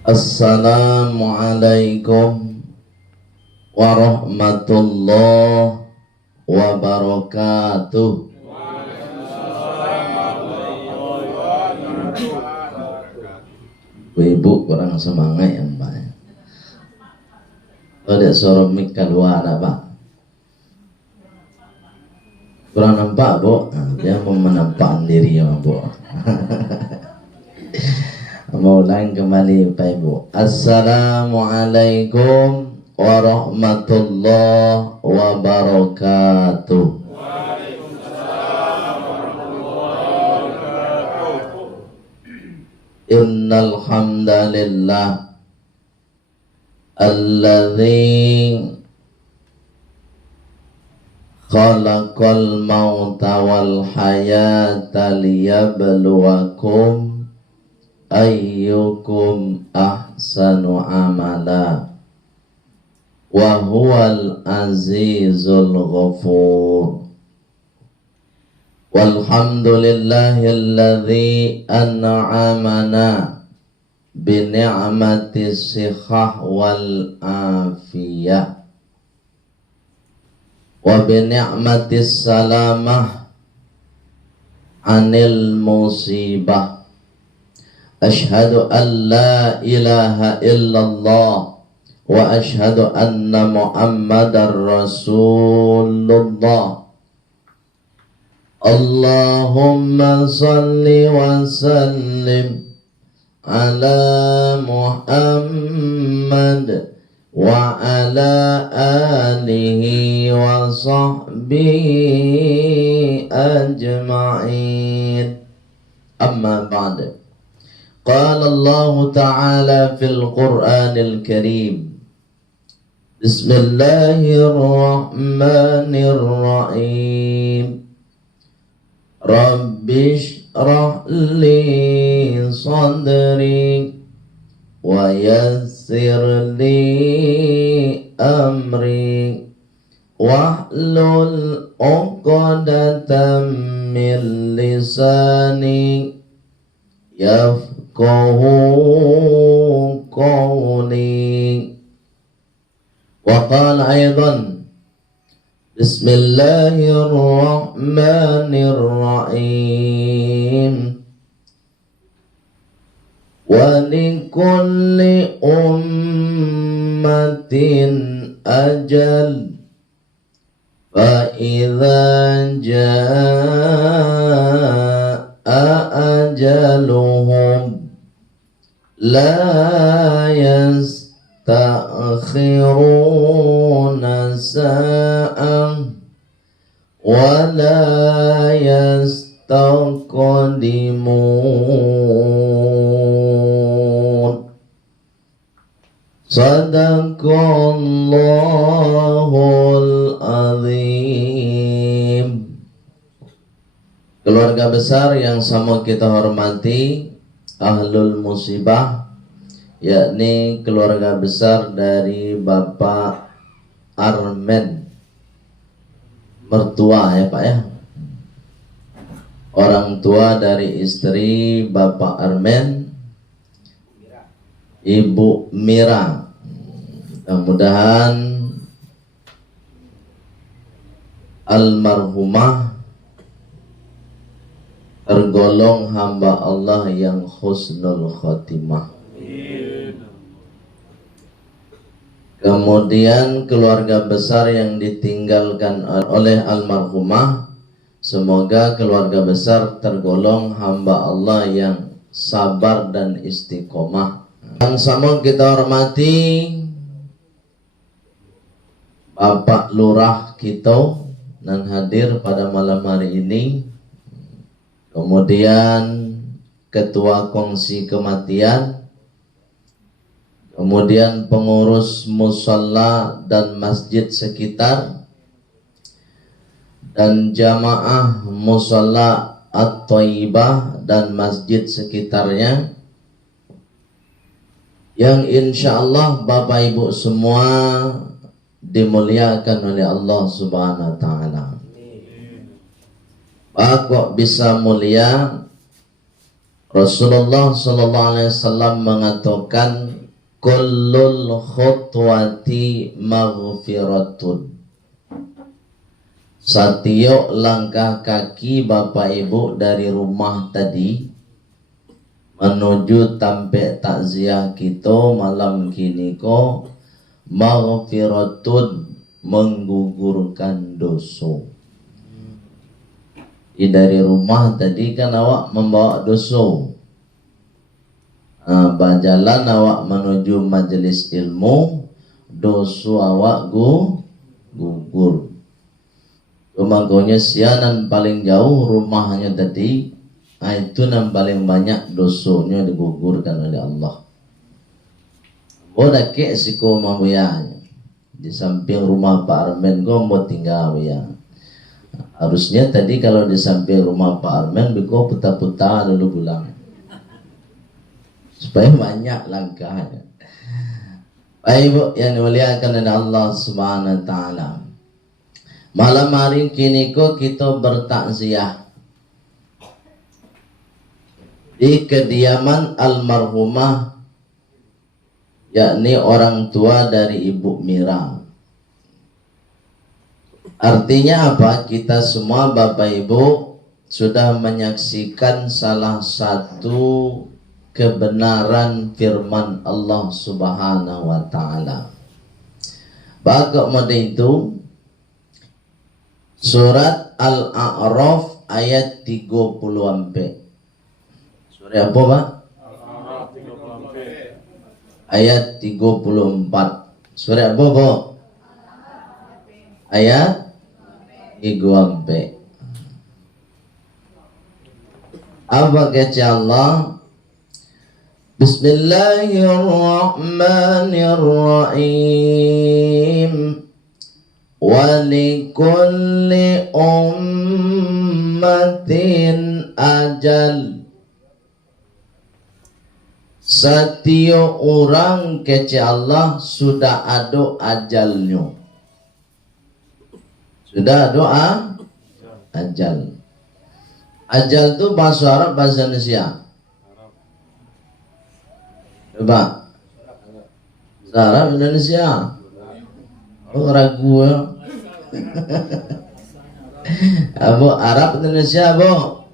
Assalamualaikum warahmatullahi wabarakatuh. Ibu kurang semangat ya Mbak. Ada suara mic keluar Pak. Kurang nampak Bu. Dia mau menampakkan diri ya Bu. Mau ulang kembali Pak Ibu. Assalamualaikum warahmatullahi wabarakatuh. Innal hamdalillah alladzi khalaqal mauta wal hayata liyabluwakum ayyukum ahsanu amala wa huwal azizul ghafur. Walhamdulillahilladzi an'amana bi ni'mati sihah wal afiyah wa bi ni'mati salamah anil musibah. Ashhadu an la ilaha illallah wa ashhadu anna Muhammadar Rasulullah. Allahumma salli wa sallim ala Muhammad wa ala alihi wa sahbihi ajma'in. Amma ba'd. Qala Allah Ta'ala fil Qur'anil Karim. Bismillahirrahmanirrahim. Rabbi shrah li sadri wa yassir li amri wahlul 'uqdatam min lisani yafqahu qawli. Wa qala aidan Bismillahirrahmanirrahim. Wa likulli ummatin ajal fa idza jaa ajaluhum la yastakhiruna sa'an wa la yastaqdimun. Sadaqallahul azim. Keluarga besar yang sama kita hormati, ahlul musibah, yakni keluarga besar dari Bapak Armen, mertua ya Pak ya, orang tua dari istri Bapak Armen, Ibu Mira. Mudah-mudahan almarhumah tergolong hamba Allah yang husnul khotimah. Kemudian keluarga besar yang ditinggalkan oleh almarhumah, semoga keluarga besar tergolong hamba Allah yang sabar dan istiqomah. Yang sama kita hormati Bapak Lurah kita dan hadir pada malam hari ini. Kemudian Ketua Kongsi Kematian, kemudian pengurus musalla dan masjid sekitar, dan jamaah musalla At-Thayyibah dan masjid sekitarnya, yang insya Allah Bapak Ibu semua dimuliakan oleh Allah Subhanahu wa Ta'ala. Kok bisa mulia? Rasulullah sallallahu alaihi wasallam mengatakan kullul khutwati maghfiratun. Setiap langkah kaki bapak ibu dari rumah tadi menuju tempat takziah kita malam kini ko maghfiratun, menggugurkan dosa. Dari rumah tadi kan awak membawa dosa. Berjalan awak menuju majelis ilmu, dosa awak gugur. Makanya sianan paling jauh rumahnya tadi, itu yang paling banyak dosanya digugurkan oleh Allah. Boda ke siko mabuyanya di samping rumah Pak Armen go mau tinggal ya. Harusnya tadi kalau di samping rumah Pak Armen biko putar-putar dulu pulang. Supaya banyak langkahnya. Baik Ibu yang dimuliakan oleh Allah Subhanahu wa taala. Malam hari kini ko kita bertakziah di kediaman almarhumah, yakni orang tua dari Ibu Mira. Artinya apa? Kita semua Bapak Ibu sudah menyaksikan salah satu kebenaran firman Allah Subhanahu wa taala. Bagaimana mode itu? Surat Al-A'raf ayat 30 ampe. Surat apa, Pak? Al-A'raf 30 ayat 34. Surat apa, Pak? Ayat 3 ampe. Apa kata Allah? Bismillahirrahmanirrahim. Walikulli ummatin ajal. Setiap orang kece Allah sudah ada ajalnya. Sudah doa ajal. Ajal itu bahasa Arab, bahasa Indonesia. Coba. Bahasa Arab, Indonesia. Oh, ragu ya. Abu Arab Indonesia Abu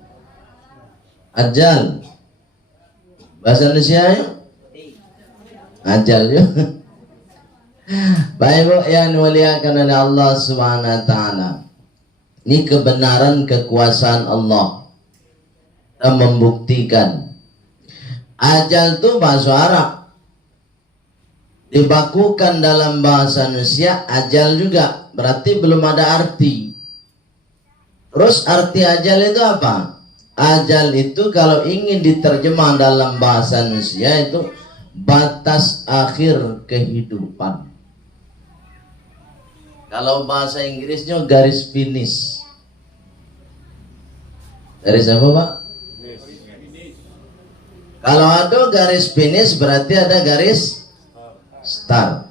ajal. Bahasa Indonesia ya? Ajal ya. Baik Bu yang dimuliakan oleh Allah Subhanahu wa taala. Ini kebenaran kekuasaan Allah dan membuktikan ajal itu bahasa Arab. Dibakukan dalam bahasa Indonesia ajal juga, berarti belum ada arti. Terus arti ajal itu apa? Ajal itu kalau ingin diterjemah dalam bahasa Indonesia itu batas akhir kehidupan. Kalau bahasa Inggrisnya garis finish. Garis apa, Pak? Kalau ada garis finish berarti ada garis start.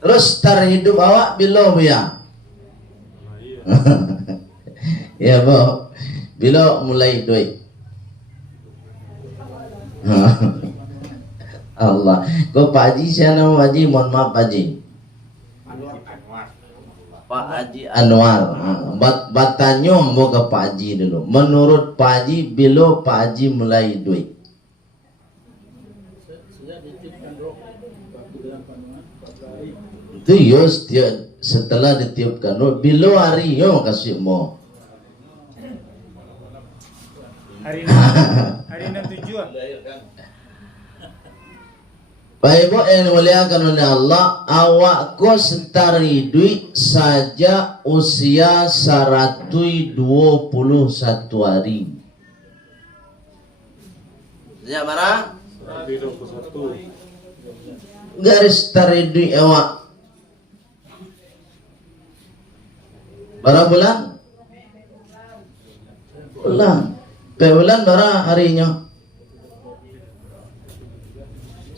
Terus start hidup awak bila ya? Ya Bu, bila mulai duit. Allah. Kau Pak Haji, saya nama Pak Haji, mohon maaf Pak Haji. Pak Haji Anwar. Batanya mau ke Pak Haji dulu. Menurut Pak Haji, bila Pak Haji mulai duit? Itu ya setelah ditiupkan bila hari yo kasih mau hari 67 Baik Bu yang dimuliakan oleh Allah, awak ko setari duit saja usia 121 hari. Sejak mana? 121. Garis setari duit awak berapa bulan? Bulan berapa harinya?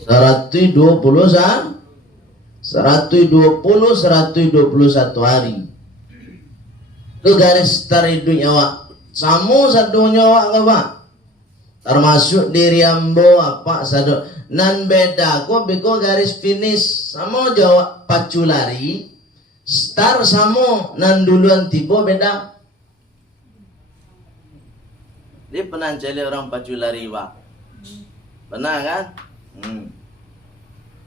121 hari. Itu garis start hidupnya awak. Sama satu nyawa enggak Pak? termasuk di Riambo apa sado nan beda ko biko garis finish sama Jawa pacu lari start samo nan duluan tibo beda. Dia pernah jadi orang pacu lari Pak? Pernah kan?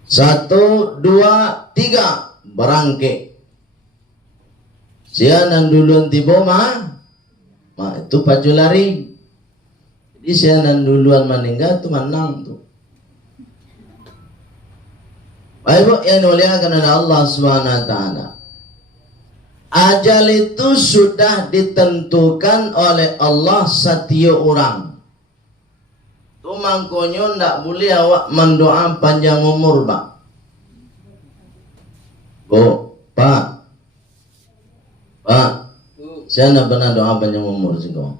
1, 2, 3 berangke. Sia nan duluan tibo mah itu pacu lari. Jadi saya nan duluan meninggal tuh menang tuh. Baik yang dimuliakan oleh Allah Subhanahu wa taala. Ajal itu sudah ditentukan oleh Allah setiap orang. Tuh mangkonyo ndak boleh awak mendoa panjang umur, Pak. Pak. Saya nak pernah doa panjang umur sih kau.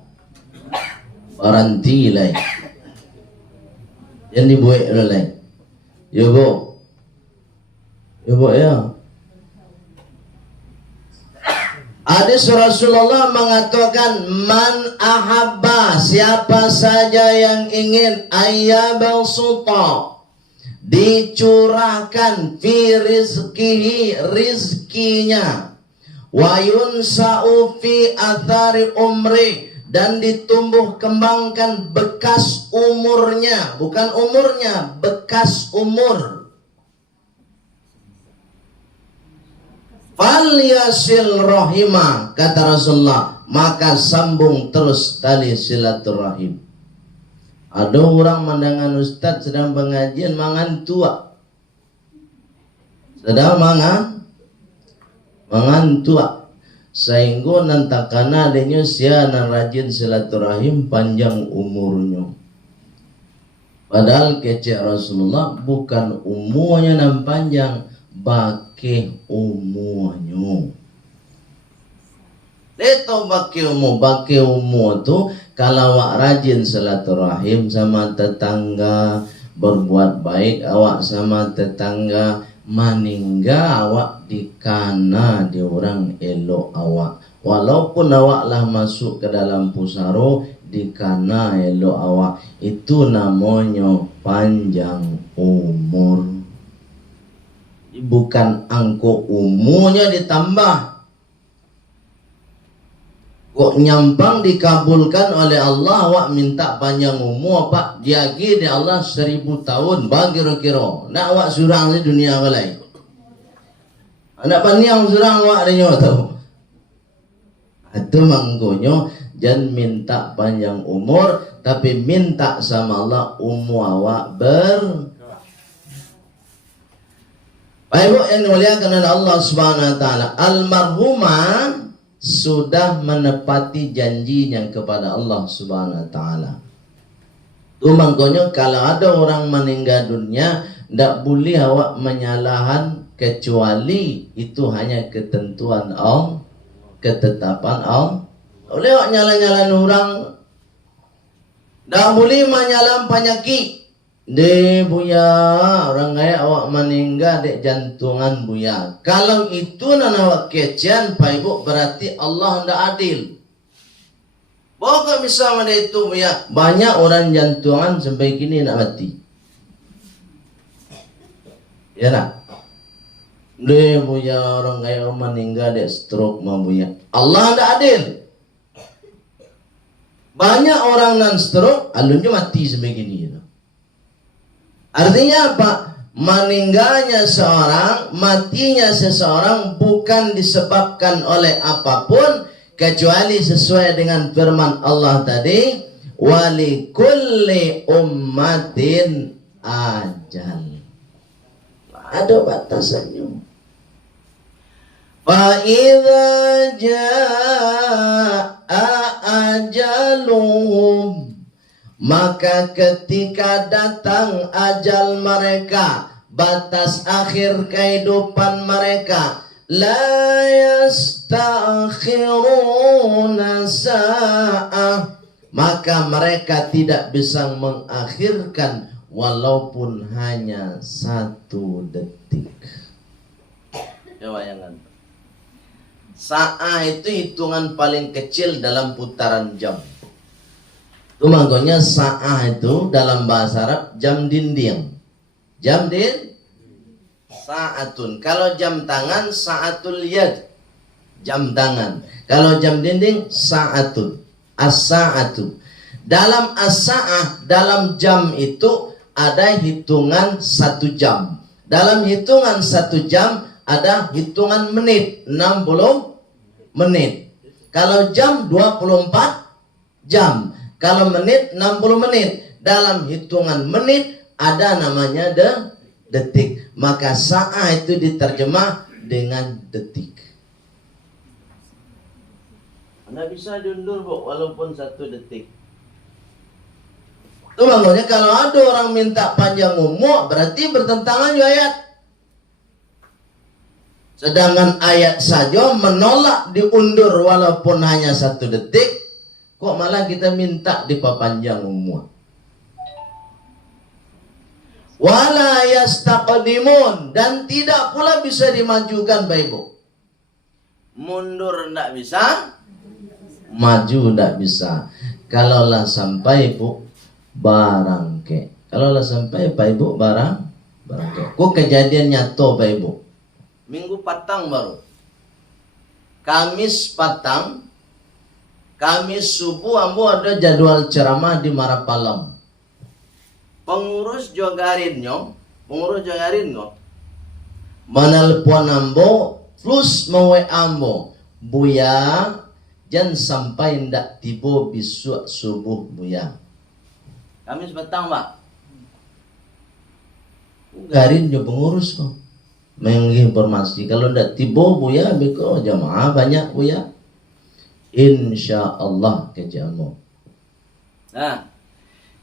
Baranti lai. Yang dibuat oleh. Ya bu. Ya bu ya. Hadis Rasulullah mengatakan man ahabba, siapa saja yang ingin ayyabal sulta dicurahkan fi rizkihi, rizkinya, wa yunsa'u fi athari umri, dan ditumbuh kembangkan bekas umurnya, bukan umurnya, bekas umur. Falyasil rahimah, kata Rasulullah, maka sambung terus tali silaturahim. Ada orang mandangan ustaz sedang pengajian mangan tua, sedang mangan tua. Sehingga nantakana adanya sia nan rajin silaturahim panjang umurnya. Padahal kecek Rasulullah bukan umurnya nan panjang, bake umurnya. Leto bake umur tu kalau awak rajin silaturahim sama tetangga, berbuat baik awak sama tetangga, maningga awak dikana di orang elok awak, walaupun awak lah masuk ke dalam pusaro dikana elok awak, itu namanya panjang umur. Bukan angko umurnya ditambah, kok nyampang dikabulkan oleh Allah, awak minta panjang umur Pak, diagi di Allah 1000 tahun bagi kira-kira nak awak surang di dunia lain. Anak paniang surang awak dia tahu. Itu mangkonyo jangan minta panjang umur, tapi minta sama Allah umur awak Baik yang dimuliakan oleh Allah Subhanahu wa taala, almarhumah sudah menepati janjinya kepada Allah Subhanahu wa taala. Itu makanya kalau ada orang meninggal dunia, tidak boleh awak menyalahan kecuali itu hanya ketentuan Allah, ketetapan Allah. Oleh awak nyala-nyalain orang, tidak boleh menyalahan penyakit. De buya orang kaya awak meninggal dek jantungan buya. Kalau itu nan awak kecian Pak Ibu, berarti Allah ndak adil. Pokok bisa mana itu buya, banyak orang jantungan sampai kini nak mati. Ya nak. De buya orang kaya meninggal dek stroke buya. Allah ndak adil. Banyak orang nan stroke, alunnya mati sampai kini. Artinya apa? Meninggalnya seorang, matinya seseorang bukan disebabkan oleh apapun kecuali sesuai dengan firman Allah tadi, wali kulli ummatin ajal. Ada batasannya. Fa idza jaa ajaluhum, maka ketika datang ajal mereka, batas akhir kehidupan mereka, la yastakhiruna sa'ah, maka mereka tidak bisa mengakhirkan walaupun hanya 1 detik. Coba bayangkan. Sa'ah itu hitungan paling kecil dalam putaran jam. Itu makanya sa'ah itu dalam bahasa Arab jam dinding. Jam sa'atun. Kalau jam tangan sa'atul yad. Jam tangan. Kalau jam dinding sa'atun. As-sa'atu. Dalam as-sa'ah, dalam jam itu ada hitungan 1 jam. Dalam hitungan 1 jam ada hitungan menit, 60 menit. Kalau jam 24 jam. Kalau menit 60 menit. Dalam hitungan menit ada namanya detik. Maka sa'ah itu diterjemah dengan detik. Anda bisa diundur bu, walaupun 1 detik. Itu makanya kalau ada orang minta panjang umur, berarti bertentangan dengan ayat. Sedangkan ayat saja menolak diundur walaupun hanya 1 detik. Kok malah kita minta diperpanjang umur? Wala yastaqdimun, dan tidak pula bisa dimajukan Bapak Ibu. Mundur tidak bisa, maju tidak bisa. Kalaulah sampai Ibu barangke. Kalaulah sampai Pak Ibu barangke. Kok kejadian nyata Pak Ibu? Minggu patang baru. Kamis patang. Kamis subuh ambo ada jadwal ceramah di Marapalam. Pengurus jogarinnya, menelpon ambo, plus mewe ambo, Buya, jangan sampai ndak tiba besok subuh Buya. Kamis petang Pak. Garin jo pengurus kok. Menginformasi kalau ndak tiba Buya, beko jamaah banyak Buya. Insya Allah ke jamu. Nah,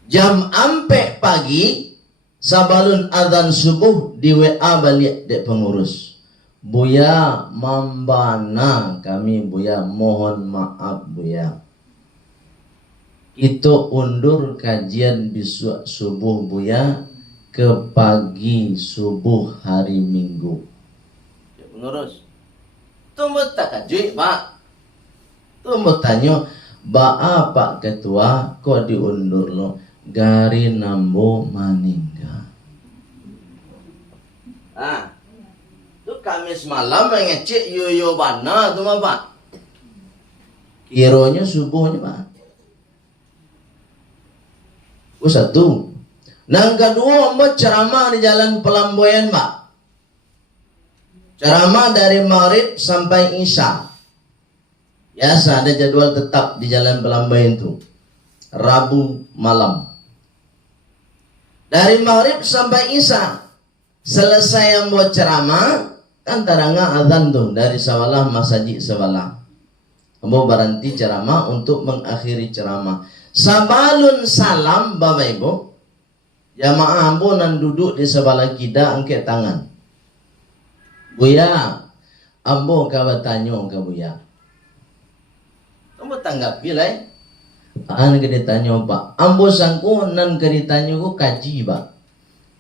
jam ampe pagi sabalun adzan subuh di WA balik dek pengurus. Buya mambana kami Buya, mohon maaf Buya. Itu undur kajian besok subuh Buya ke pagi subuh hari Minggu. Dek pengurus. Tunggu tak kaji Pak. Tuh mau tanya, Pak Ketua kok diundur lo? Gari nambo maningga. Ah, tuh Kamis malam mengecek yoyo bana tuh mah Pak. Kironya subuhnya Pak. Satu. Nang kedua mau ceramah di Jalan Pelamboyan Pak. Ceramah dari Maghrib sampai Isya. Biasa ada jadwal tetap di Jalan Pelambayan itu. Rabu malam. Dari Maghrib sampai Isya. Selesai yang buat ceramah, kan taranga azan tuh dari sawalah masjid sawalah. Ambo berhenti ceramah untuk mengakhiri ceramah. Sabalun salam Bapak Ibu. Jamaah ambo nan duduk di sebelah kida angkat tangan. Buya, ambo kawa tanya ke Buya. Kamu tanggapi lah. An ke ditanya Pak. Ambo sangku nan ke ditanya ku kaji Pak.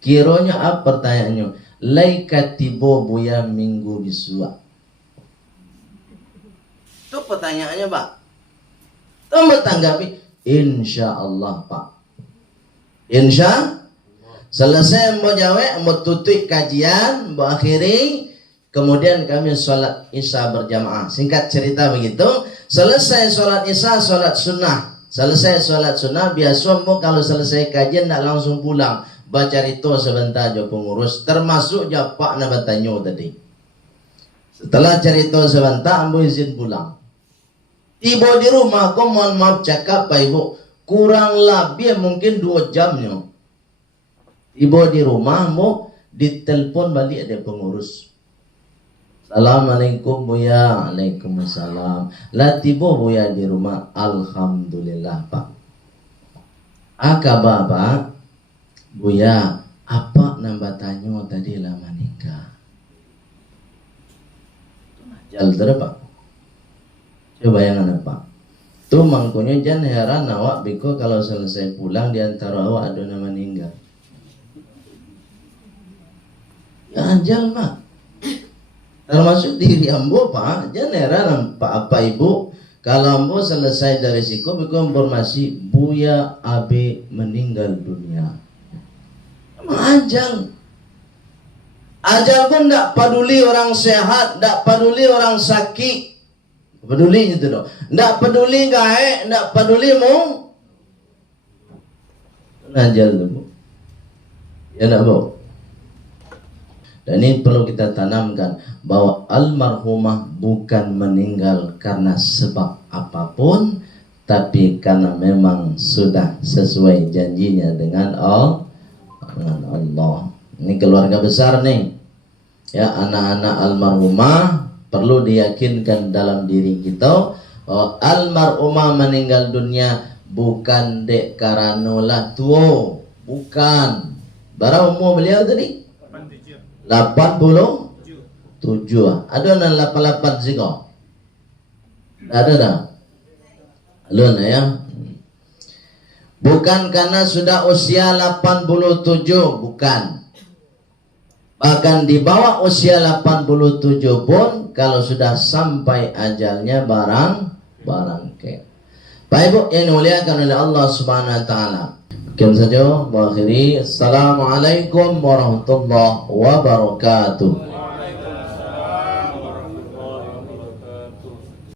Kironya apa pertanyaannya? Lai katibo Buya minggu bisua. Itu pertanyaannya Pak. Kamu tanggapi? Insya Allah Pak. Insya selesai mau jawab, mau tutup kajian, mau akhiri. Kemudian kami sholat isya berjamaah. Singkat cerita begitu. Selesai sholat isya, sholat sunnah. Selesai sholat sunnah, biasa mau kalau selesai kajian tak langsung pulang. Baca itu sebentar jo pengurus. Termasuk jo Pak Nabatanyo tadi. Setelah cerita sebentar, ambo izin pulang. Tiba di rumah, aku mohon maaf cakap Pak Ibu. Kurang lebih mungkin 2 jamnya. Tiba di rumah, mau ditelepon balik ada pengurus. Assalamualaikum Buya. Waalaikumsalam. Lah tiba Buya di rumah. Alhamdulillah Pak. Kabar Pak. Buya, apa nambah tanya tadi lama nikah? Jal Pak. Coba bayangan apa? Tuh mangkunya jangan heran awak biko kalau selesai pulang diantara awak ada nama meninggal. Ya anjal Pak. Termasuk diri ambo Pak, jangan heran Pak apa Ibu Kalau mau selesai dari siku, bikin informasi Buya Abe meninggal dunia. Ajal. Ajal pun tidak peduli orang sehat, tidak peduli orang sakit. Peduli itu dong. Tidak peduli gaek, tidak peduli mu. Ajal itu, Bu. Ya nak, Bu. Dan ini perlu kita tanamkan bahwa almarhumah bukan meninggal karena sebab apapun, tapi karena memang sudah sesuai janjinya dengan Allah. Ini keluarga besar nih. Ya, anak-anak almarhumah perlu diyakinkan dalam diri kita bahwa almarhumah meninggal dunia bukan dek karena lah tua, bukan. Berapa umur beliau tadi? 87. Ada yang 88 juga? Ada dah. Alun ya. Bukan karena sudah usia 87, bukan. Bahkan di bawah usia 87 pun kalau sudah sampai ajalnya barang ke. Bapak Ibu yang dimuliakan oleh Allah Subhanahu wa taala. Sekian saja, akhiri. Assalamualaikum warahmatullahi wabarakatuh.